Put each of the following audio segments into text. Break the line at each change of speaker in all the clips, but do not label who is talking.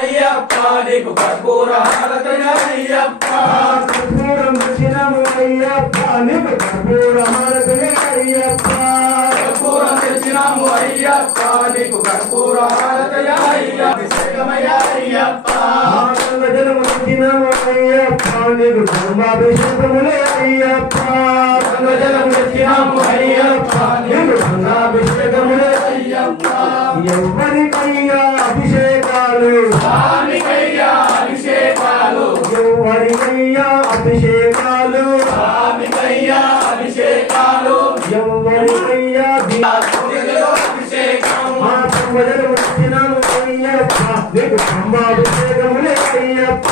అయ్యప్ప నీకు కర్పూర హారతయ అయ్యప్ప.
కర్పూరం దక్షిణము అయ్యప్ప నీకు కర్పూర హారతులే అయ్యప్ప.
కర్పూరం తెచ్చినాము అయ్యప్ప నీకు కర్పూర హారతయ అయ్యప్ప. అయ్యప్ప.
జలము దక్షిణము అయ్యప్ప నీకు ధర్మాభిషేకములే అయ్యప్ప.
గంగజలం తెచ్చినాము అయ్యప్ప
నీకు ధర్మాభిషేకములే
అయ్యప్ప.
ఎవరికయ్యా అభిషేకాలు.
స్వామికయ్యా అభిషేకాలు.
ఎవరికయ్యా
సూర్యుడిలో అభిషేకం
మా సంవదలు వచ్చినాము అయ్యప్ప. నీకు ధర్మాభిషేకములే అయ్యప్ప.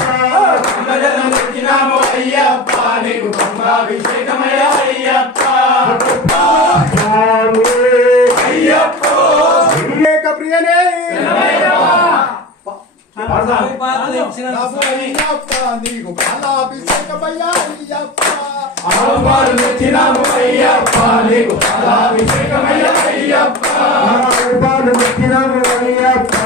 గంగజలం తెచ్చినాము అయ్యప్ప. నీకు బ్రహ్మాభిషేకమయ అయ్యప్ప.
స్వామి.
అయ్యప్ప.
వివేక ప్రియనే.
అయ్యప్ప నీకు పాలాభిషేకమయ్యా అయ్యప్ప
ఆహ్వానం తెచ్చినాము అయ్యప్ప నీకు పాలాభిషేకమయ అయ్యప్ప
పాలు పెట్టినాము అయ్యప్ప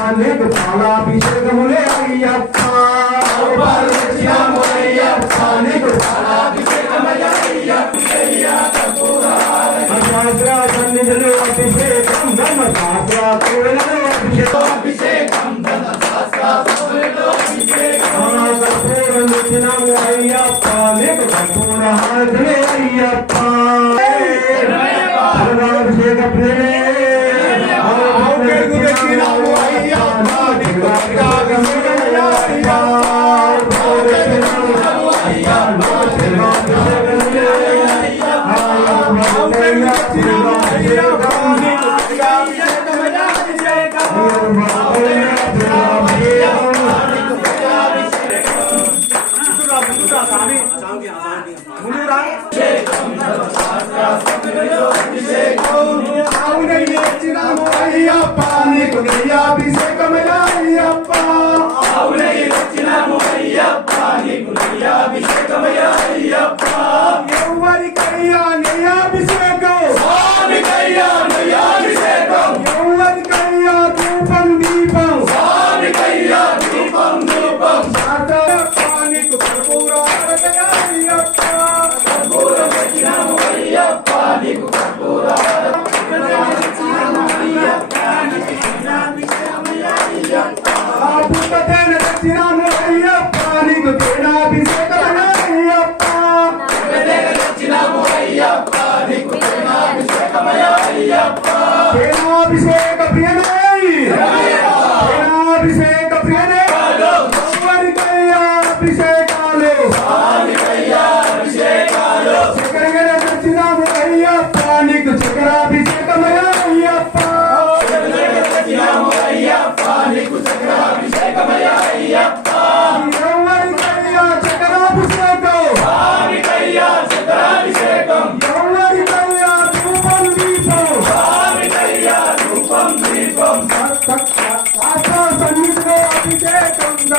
నీకు కర్పూర హారతులే అభిషేక ప్రియనే
ఆవుకేగు అయ్యప్ప నీకు అభిషేకమయ్యా.
తేనాభిషేకమయ అయ్యప్ప
తేనాభిషేక ప్రియనే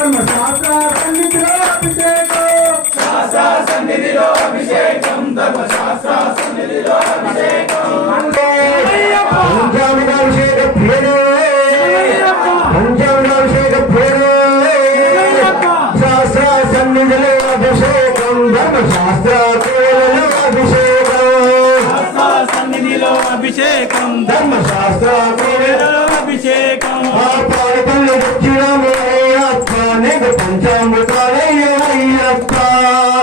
ధర్మ శాస్త్ర సన్నిధిలో అభిషేకం.
శాస్త్ర సన్నిధిలో అభిషేకం ధర్మశాస్త్ర సన్నిధిలో అభిషేకం.
శాస్త్ర సన్నిధిలో అభిషేకం ధర్మ శాస్త్ర అభిషేకం.
శాస్త్ర సన్నిధిలో అభిషేకం
ధర్మ శాస్త్ర ఆ నీకు పంచామృతాలయ్య అయ్యప్ప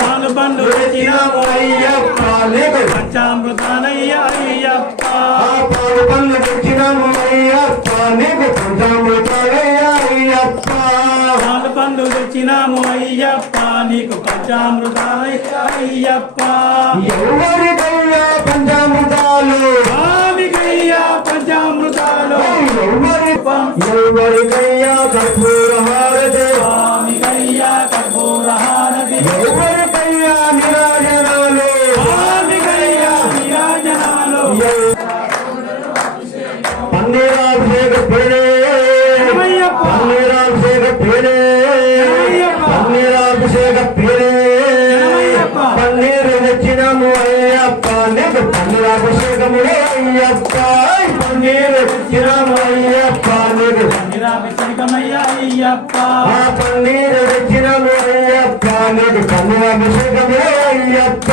పాలు బండు తెచ్చినాము
అయ్యప్ప నీకు
పంచామృతాలయ్య అయ్యప్ప
ఆ పాలపల్లి దక్షిణము అయ్యప్ప నీకు పంచామృతాలయ్య అయ్యప్ప
పాలు బండు తెచ్చినాము అయ్యప్ప నీకు పంచామృతాలయ్య అయ్యప్ప
ఎవరికయ్యా పంచామృతాలు?
పంచామృతాలు
ఎవరి ఎవరికయ్యా కర్పూర హారతి.
స్వామికయ్యా కర్పూర హారతి.
ఎవరికయ్యా నిరాజనాలు.
స్వామికయ్యా నిరాజనాలు.
పన్నీరాభిషేక పేరే. పన్నీరాభిషేక పేరే. పన్నీరాభిషేక పేరే. పన్నీరు తెచ్చినాము అయ్యప్ప నీకు పన్నీరాభిషేకములే అయ్యప్ప పన్నీరు తెచ్చినాము అయ్యప్ప నీకు
నిరాభిషేకమయ్య అయ్యప్ప
శరణమయ్యప్ప
ఆ పన్నీరు తెచ్చినాము అయ్యప్ప నీకు పన్ను అభిషేకమే అయ్యప్ప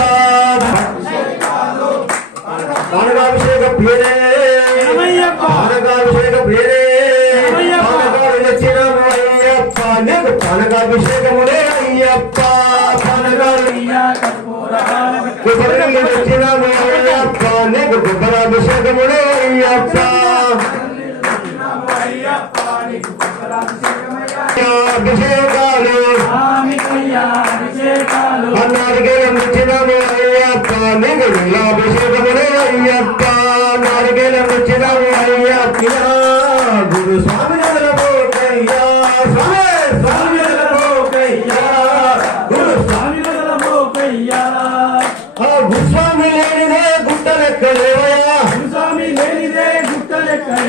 పానకాభిషేక ప్రియనే
శరణమయ్యప్ప
పానకాభిషేక ప్రియనే
శరణమయ్యప్ప.
పానకాలు తెచ్చినాము అయ్యప్ప నీకు పానకాభిషేకమునే అయ్యప్ప పానకాలు
అయ్యా
కొబ్బరాభిషేకమునే అయ్యప్ప. అభిషేకాలు.
స్వామికయ్యా అభిషేకాలు
నారికేలం ఇచ్చినాము అయ్యప్ప. నీకు అభిషేకములు అయ్యప్ప. నారికేలం ఇచ్చినాము అయ్యప్ప. గురు స్వామి పోకయ్యా స్వామి. స్వామి గురు
స్వామి
లేనిదే గుట్టలెక్కలేవయా
గుట్ట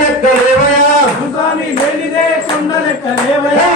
లెక్క లేవయా?
గుస్వామి లేనిదే
లేనిదే కొండ లెక్క లేవయా?